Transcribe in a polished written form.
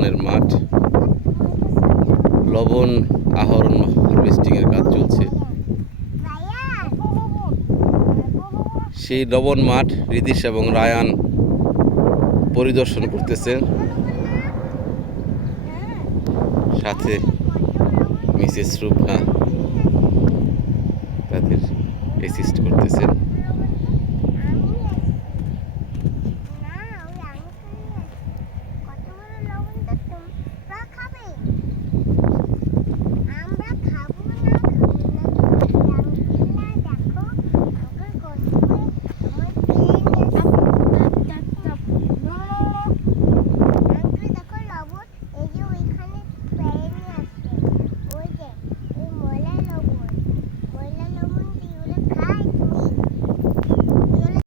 লবণের মাঠ। লবণ আহরণ হারভেস্টিংয়ের কাজ চলছে। সেই লবণ মাঠ রিদিশ এবং রায়ান পরিদর্শন করতেছেন, সাথে মিসেস রুবনা তাদের অ্যাসিস্ট করতেছেন।